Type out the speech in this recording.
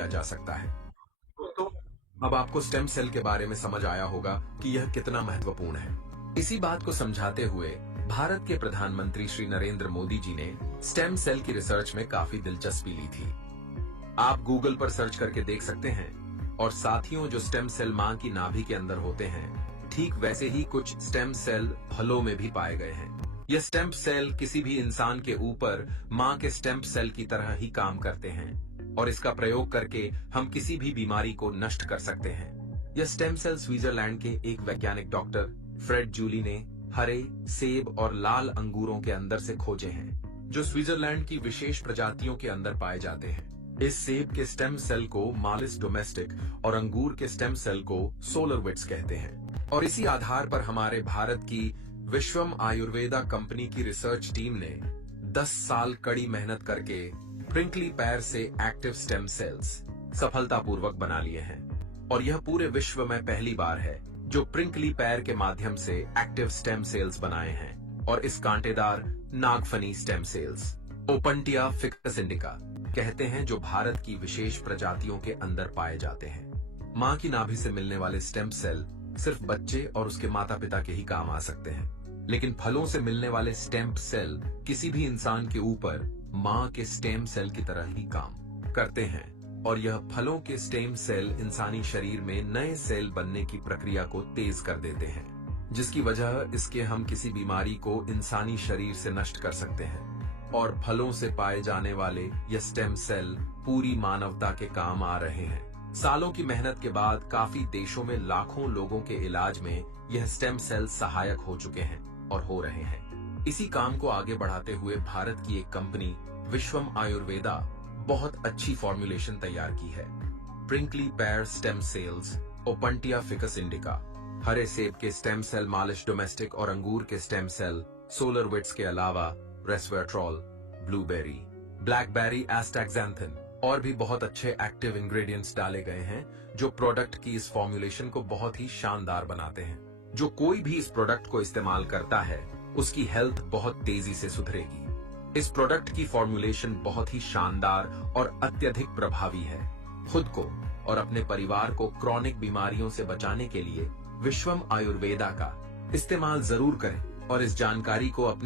किया जा सकता है। तो अब आपको स्टेम सेल के बारे में समझ आया होगा कि यह कितना महत्वपूर्ण है। इसी बात को समझाते हुए भारत के प्रधानमंत्री श्री नरेंद्र मोदी जी ने स्टेम सेल की रिसर्च में काफी दिलचस्पी ली थी। आप गूगल पर सर्च करके देख सकते हैं। और साथियों, जो स्टेम सेल मां की नाभि के अंदर होते हैं, ठीक वैसे ही कुछ स्टेम सेल फलों में भी पाए गए हैं। यह स्टेम सेल किसी भी इंसान के ऊपर मां के स्टेम सेल की तरह ही काम करते हैं और इसका प्रयोग करके हम किसी भी बीमारी को नष्ट कर सकते हैं। यह स्टेम सेल स्विट्जरलैंड के एक वैज्ञानिक डॉक्टर फ्रेड जूली ने हरे, सेब और लाल अंगूरों के अंदर से खोजे हैं, जो स्विट्जरलैंड की विशेष प्रजातियों के अंदर पाए जाते हैं। इस सेब के स्टेम सेल को मालिस डोमेस्टिक और अंगूर के स्टेम सेल को सोलरविट्स कहते हैं। और इसी आधार पर हमारे भारत की विश्वम आयुर्वेदा कंपनी की रिसर्च टीम ने 10 साल कड़ी मेहनत करके प्रिंकली पेयर से एक्टिव स्टेम सेल्स सफलतापूर्वक बना लिए हैं। और यह पूरे विश्व में पहली बार है जो प्रिंकली पेयर के माध्यम से एक्टिव स्टेम सेल्स बनाए हैं। और इस कांटेदार नागफनी stem cells Opuntia ficus indica कहते हैं, जो भारत की विशेष प्रजातियों के अंदर पाए जाते हैं। मां की नाभि से मिलने वाले स्टेम सेल सिर्फ बच्चे और उसके माता पिता के ही काम आ सकते हैं, लेकिन फलों से मिलने वाले स्टेम सेल किसी भी इंसान के ऊपर मां के स्टेम सेल की तरह ही काम करते हैं। और यह फलों के स्टेम सेल इंसानी शरीर में नए सेल बनने की प्रक्रिया को तेज कर देते हैं, जिसकी वजह इसके हम किसी बीमारी को इंसानी शरीर से नष्ट कर सकते हैं। और फलों से पाए जाने वाले ये स्टेम सेल पूरी मानवता के काम आ रहे हैं। सालों की मेहनत के बाद काफी देशों में लाखों लोगों के इलाज में यह स्टेम सेल सहायक हो चुके हैं और हो रहे हैं। इसी काम को आगे बढ़ाते हुए भारत की एक कंपनी विश्वम आयुर्वेदा बहुत अच्छी फॉर्मुलेशन तैयार की है। Prickly pear stem cells Opuntia ficus indica, हरे सेब के स्टेम सेल मालिश डोमेस्टिक और अंगूर के स्टेम सेल सोलरविट्स के अलावा रेस्वेट्रॉल, ब्लूबेरी, ब्लैकबेरी, एस्टैक्सेंथिन और भी बहुत अच्छे एक्टिव इंग्रेडिएंट्स डाले गए हैं, जो प्रोडक्ट की इस फॉर्मुलेशन को बहुत ही शानदार बनाते हैं। जो कोई भी इस प्रोडक्ट को इस्तेमाल करता है, उसकी हेल्थ बहुत तेजी से सुधरेगी। इस प्रोडक्ट की फॉर्मुलेशन बहुत ही शानदार और अत्यधिक प्रभावी है। खुद को और अपने परिवार को क्रॉनिक बीमारियों से बचाने के लिए विश्वम आयुर्वेदा का इस्तेमाल जरूर करें और इस जानकारी को अपने